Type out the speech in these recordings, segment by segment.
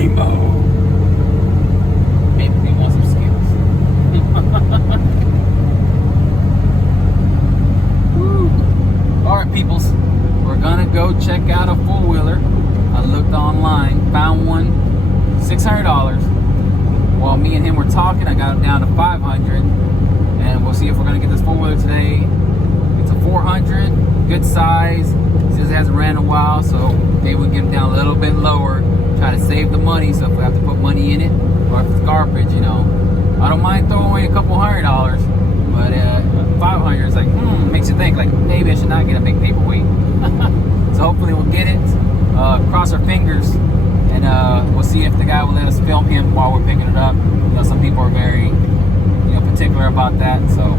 rainbow. Maybe we want some skills. All right, peoples. We're gonna go check out a four-wheeler. I looked online, found one, $600. While me and him were talking, I got him down to $500, and we'll see if we're gonna get this four-wheeler today. It's a 400, good size. Says it hasn't ran in a while, so maybe we can get him down a little bit lower. Try to save the money, so if we have to put money in it, or if it's garbage, you know, I don't mind throwing away a couple $100, but 500 is like, makes you think like maybe I should not get a big paperweight. So hopefully we'll get it. Cross our fingers, and we'll see if the guy will let us film him while we're picking it up. You know, some people are very, you know, particular about that. So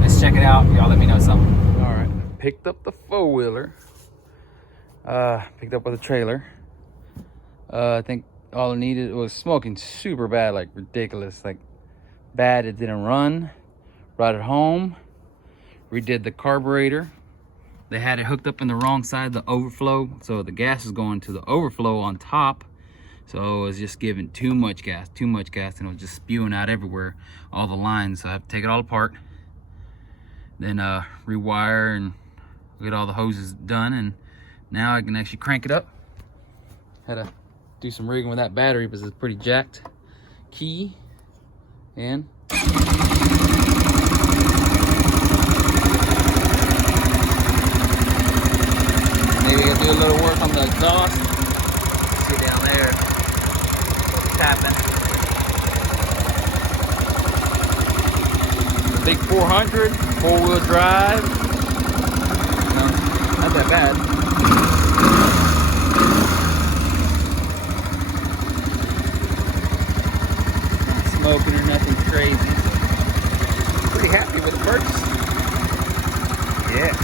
let's check it out. Y'all let me know something. All right, picked up the four-wheeler. Picked up with a trailer. I think all it needed was smoking super bad, like ridiculous, like bad. It didn't run. Brought it home. Redid the carburetor. They had it hooked up in the wrong side of the overflow, so the gas is going to the overflow on top. So it was just giving too much gas, and it was just spewing out everywhere, all the lines. So I have to take it all apart, then rewire and get all the hoses done, and now I can actually crank it up. Had to do some rigging with that battery because it's pretty jacked. Key, and maybe I'll do a little work on the exhaust. See down there, tapping. The big 400, four-wheel drive. No, not that bad. Not smoking or nothing crazy. Pretty happy with the purchase. Yeah.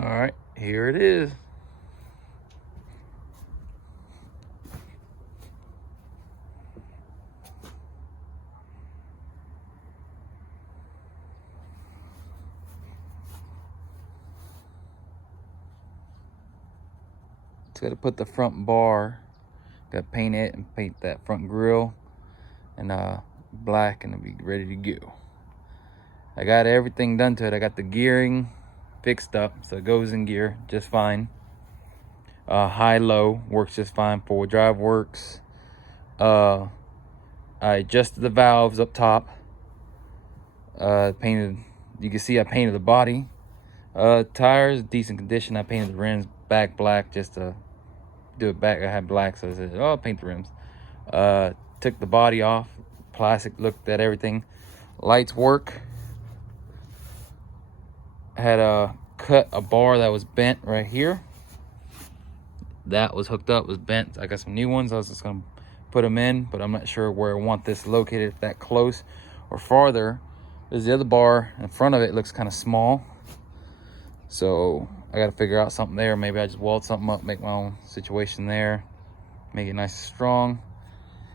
All right, here it is. It's got to put the front bar, got to paint it and paint that front grille and black, and it'll be ready to go. I got everything done to it. I got the gearing fixed up, so it goes in gear just fine. High-low works just fine. Four-wheel drive works. I adjusted the valves up top. Painted, you can see I painted the body. Tires, decent condition. I painted the rims back black just to do it back. I had black, so I said, oh, I'll paint the rims. Took the body off, plastic, looked at everything. Lights work. Had cut a bar that was bent right here. That was hooked up, was bent. I got some new ones. I was just gonna put them in, but I'm not sure where I want this located, if that close or farther. There's the other bar in front of it, looks kind of small. So I got to figure out something there. Maybe I just weld something up, make my own situation there, make it nice and strong.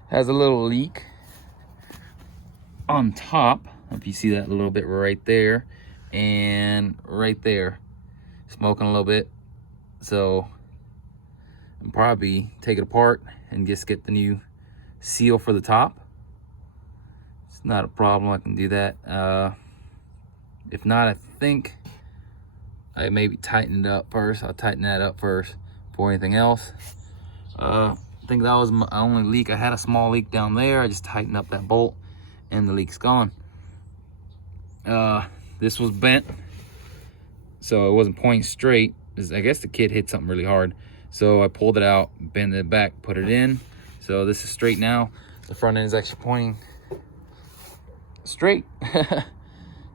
Has a little leak on top, if you see that a little bit right there, and right there, smoking a little bit. So I'll probably take it apart and just get the new seal for the top. It's not a problem, I can do that. If not, I think I maybe tighten it up first. I'll tighten that up first before anything else. I think that was my only leak. I had a small leak down there. I just tightened up that bolt and the leak's gone. This was bent, so it wasn't pointing straight. I guess the kid hit something really hard. So I pulled it out, bent it back, put it in. So this is straight now. The front end is actually pointing straight.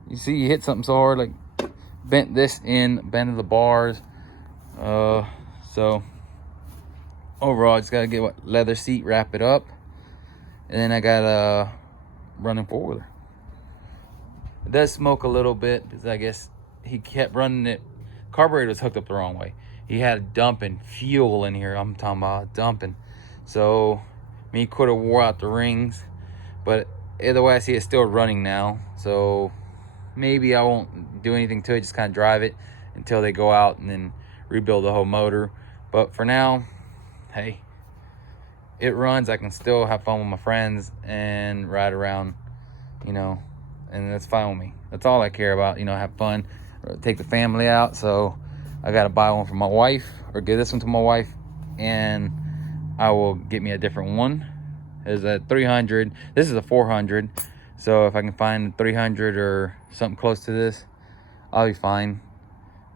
You see, you hit something so hard, like bent this in, bent the bars. So overall, just gotta get what leather seat, wrap it up, and then I got a running four-wheeler. It does smoke a little bit because I guess he kept running it. Carburetor was hooked up the wrong way. He had dumping fuel in here. I'm talking about dumping. So I mean, he could have wore out the rings, but either way, I see it's still running now. So maybe I won't do anything to it, just kind of drive it until they go out and then rebuild the whole motor. But for now, hey, it runs, I can still have fun with my friends and ride around, you know, and that's fine with me. That's all I care about, you know, have fun, take the family out. So I got to buy one for my wife, or give this one to my wife, and I will get me a different one. There's a 300. This is a 400. So if I can find a 300 or something close to this, I'll be fine.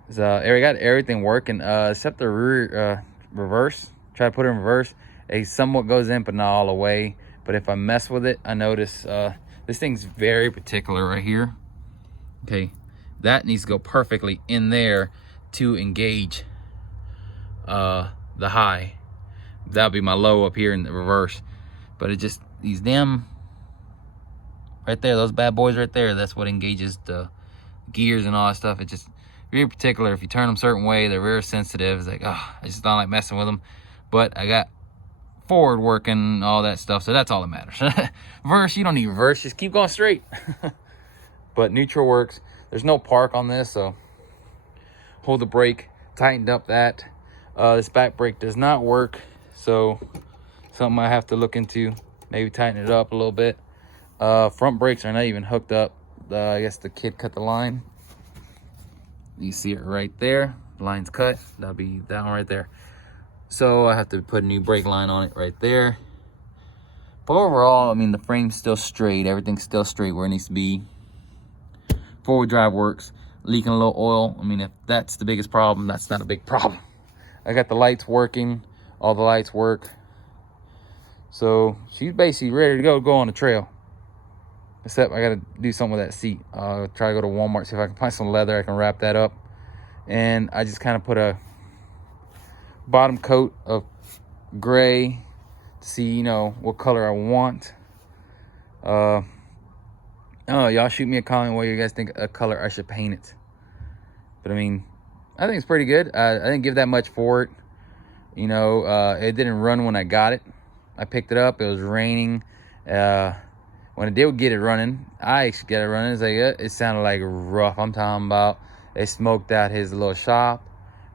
So I got everything working, except the rear reverse. Try to put it in reverse. It somewhat goes in, but not all the way. But if I mess with it, I notice this thing's very particular right here. Okay, that needs to go perfectly in there to engage the high. That'll be my low up here in the reverse. But it just, these damn, right there, those bad boys right there, that's what engages the gears and all that stuff. It just, very particular. If you turn them a certain way, they're very sensitive. It's like, oh, I just don't like messing with them. But I got forward working, all that stuff, so that's all that matters. Reverse, you don't need reverse, just keep going straight. But neutral works. There's no park on this, so hold the brake, tightened up that. This back brake does not work, so something I have to look into, maybe tighten it up a little bit. Front brakes are not even hooked up. I guess the kid cut the line. You see it right there, the line's cut. That'll be that one right there. So I have to put a new brake line on it right there. But overall, I mean, the frame's still straight. Everything's still straight where it needs to be. Four-wheel drive works. Leaking a little oil. I mean, if that's the biggest problem, that's not a big problem. I got the lights working. All the lights work. So she's basically ready to go on the trail. Except I got to do something with that seat. Try to go to Walmart, see if I can find some leather. I can wrap that up. And I just kind of put a bottom coat of gray to see, you know, what color I want. Oh, y'all shoot me a comment what you guys think a color I should paint it. But I mean, I think it's pretty good. I didn't give that much for it. You know, it didn't run when I got it. I picked it up. It was raining. When I did get it running, I actually got it running. It's like, it sounded like rough. I'm talking about they smoked out his little shop,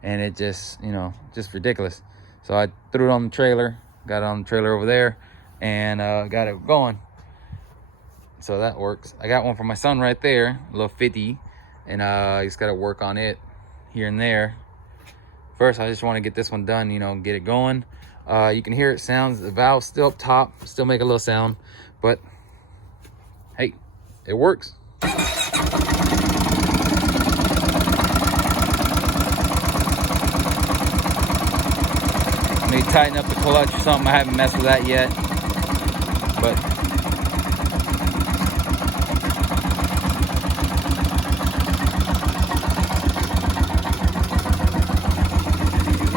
and it just, you know, just ridiculous. So I threw it on the trailer, got it on the trailer over there, and got it going. So that works. I got one for my son right there, a little 50, and I just got to work on it here and there. First, I just want to get this one done, you know, get it going. You can hear it sounds, the valve's still up top, still make a little sound, but hey, it works. Maybe tighten up the clutch or something. I haven't messed with that yet, but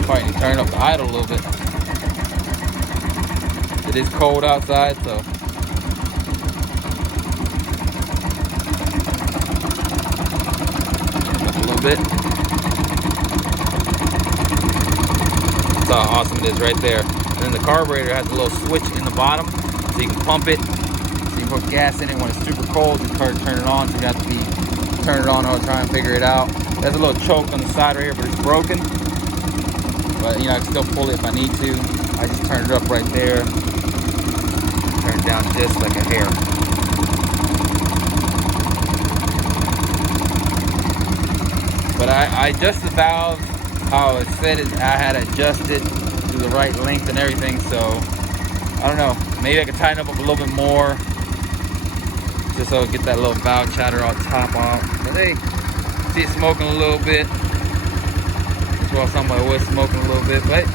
probably need to turn up the idle a little bit. It is cold outside, so bit. That's how awesome it is right there. And then the carburetor has a little switch in the bottom, so you can pump it. So you can put gas in it when it's super cold. You can turn it on. So you got to be turn it on or try and figure it out. There's a little choke on the side right here, but it's broken. But you know, I can still pull it if I need to. I just turn it up right there. Turn it down just like a hair. But I adjusted the valve how it said it. I had adjusted to the right length and everything. So I don't know. Maybe I could tighten up a little bit more, just so I get that little valve chatter on top off. But hey, see it smoking a little bit. Well, somebody was smoking a little bit, but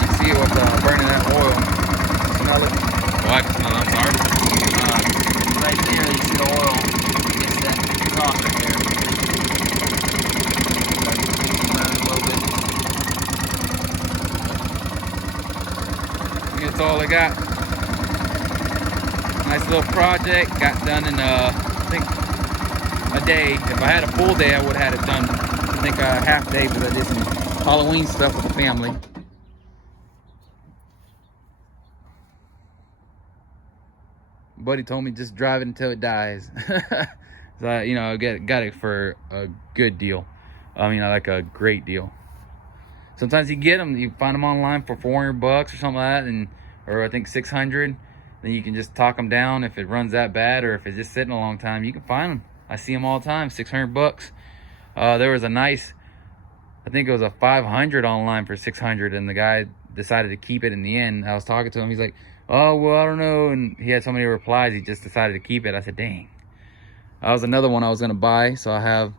you see it with burning that oil. Smell it? Oh, I can smell it. I'm sorry. Right there, you see the oil. It's that top right there. Burn it a little bit. That's all I got. Nice little project. Got done in I think a day. If I had a full day, I would have had it done. I think a half day, because I did some Halloween stuff with the family. Buddy told me just drive it until it dies. So you know, I got it for a good deal. I mean, like a great deal. sometimes you get them, you find them online for $400 or something like that, and or I think 600. Then you can just talk them down if it runs that bad, or if it's just sitting a long time. You can find them. I see them all the time. $600. There was a nice, I think it was a 500 online for 600, and the guy decided to keep it in the end. I was talking to him. He's like, "Oh well, I don't know," and he had so many replies. He just decided to keep it. I said, "Dang." That was another one I was gonna buy. So I have,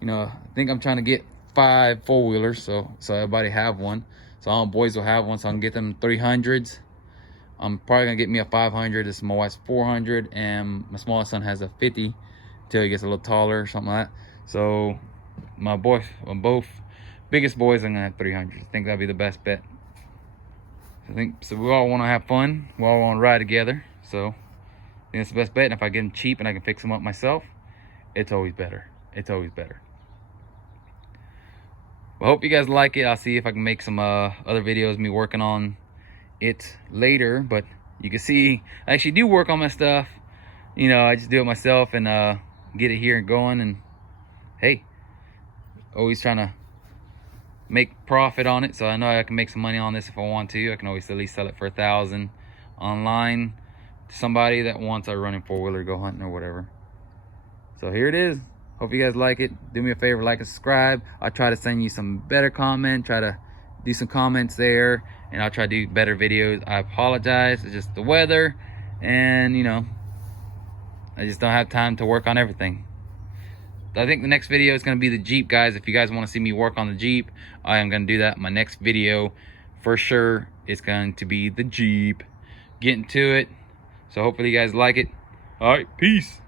I think I'm trying to get 5 4-wheelers, so everybody have one. So all boys will have one, so I can get them 300s. I'm probably gonna get me a 500. This is my wife's 400, and my smallest son has a 50 until he gets a little taller or something like that. So my boys, both biggest boys, I'm gonna have 300s. I think that'd be the best bet. I think so. We all want to have fun. We all want to ride together. So I think it's the best bet. And if I get them cheap and I can fix them up myself, it's always better. It's always better. I hope you guys like it. I'll see if I can make some other videos of me working on it later. But you can see I actually do work on my stuff. I just do it myself and get it here and going. And hey, always trying to make profit on it. So I know I can make some money on this if I want to. I can always at least sell it for $1,000 online to somebody that wants a running 4-wheeler, go hunting or whatever. So here it is. Hope you guys like it. Do me a favor, like and subscribe. I'll try to send you some better comment, try to do some comments there, and I'll try to do better videos. I apologize, it's just the weather, and I just don't have time to work on everything. I think the next video is going to be the Jeep, guys. If you guys want to see me work on the Jeep, I am going to do that in my next video for sure. It's going to be the Jeep, getting to it. So hopefully you guys like it. All right, peace.